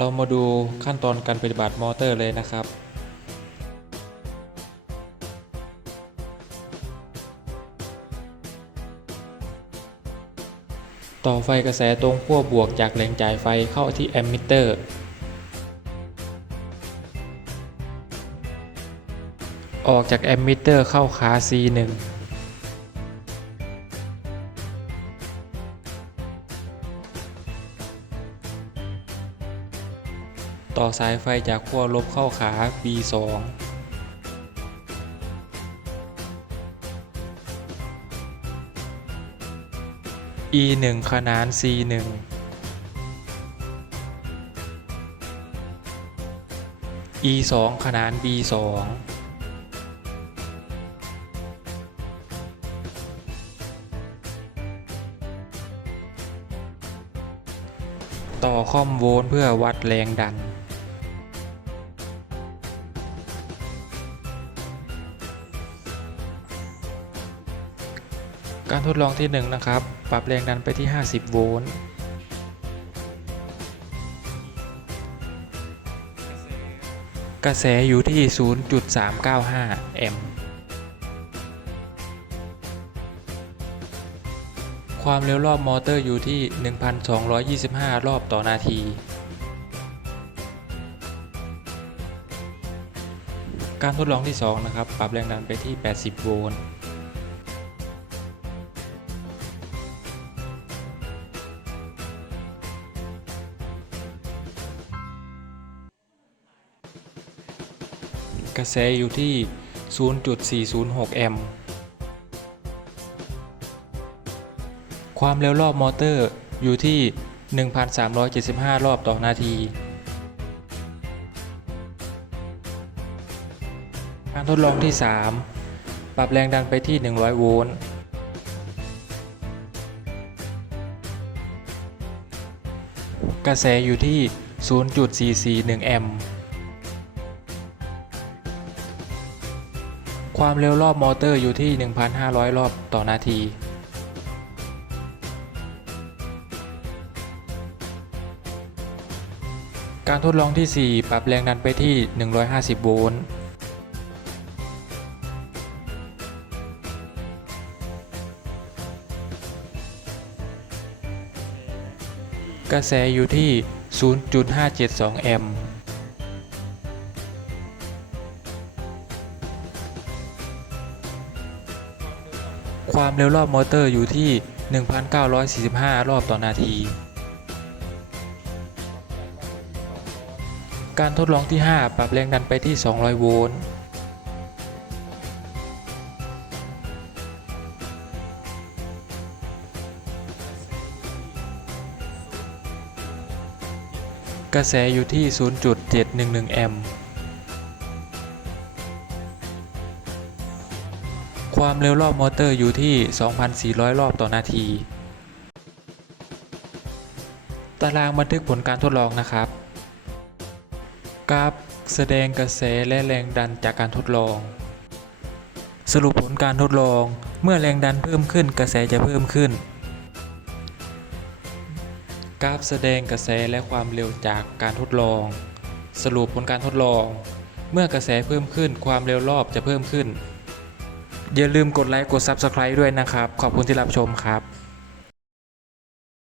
เรามาดูขั้นตอนการปฏิบัติมอเตอร์เลยนะครับ ต่อไฟกระแสตรงขั้วบวกจากแหล่งจ่ายไฟเข้าที่แอมมิเตอร์ออกจากแอมมิเตอร์เข้าขา C1 ต่อสายไฟจากขั้วลบเข้าขา B2 E1 ขนาน C1 E2 ขนาน B2 ต่อคอมโวลต์เพื่อวัดแรงดัน การทดลองที่ 1 นะครับ ปรับแรงดันไปที่ 50 โวลต์กระแสอยู่ที่ 0.395 แอมป์ความเร็วรอบมอเตอร์อยู่ที่ 1,225 รอบต่อนาที การทดลองที่ 2 นะครับ ปรับแรงดันไปที่ 80 โวลต์ กระแสอยู่ที่ 0.406 แอมป์ ความเร็วรอบมอเตอร์อยู่ที่ 1,375 รอบต่อนาที การทดลองที่ 3 ปรับแรงดันไปที่ 100 โวลต์กระแสอยู่ที่ 0.441 แอมป์ ความเร็วรอบมอเตอร์อยู่ที่ 1,500 รอบต่อนาที การทดลองที่ 4 ปรับแรงดันไปที่ 150 โวลต์ กระแสอยู่ที่ 0.572 แอมป์ ความเร็วรอบมอเตอร์อยู่ที่ 1,945 รอบต่อนาที การทดลองที่ 5 ปรับแรงดันไปที่ 200 โวลต์กระแสอยู่ที่ 0.711 แอมป์ ความเร็วรอบมอเตอร์อยู่ที่ 2,400 รอบต่อนาที ตารางบันทึกผลการทดลองนะครับ กราฟแสดงกระแสและแรงดันจากการทดลอง สรุปผลการทดลอง เมื่อแรงดันเพิ่มขึ้นกระแสจะเพิ่มขึ้น กราฟแสดงกระแสและความเร็วจากการทดลอง สรุปผลการทดลอง เมื่อกระแสเพิ่มขึ้น ความเร็วรอบจะเพิ่มขึ้น อย่าลืมกดไลค์กด Subscribe ด้วยนะครับ ขอบคุณที่รับชมครับ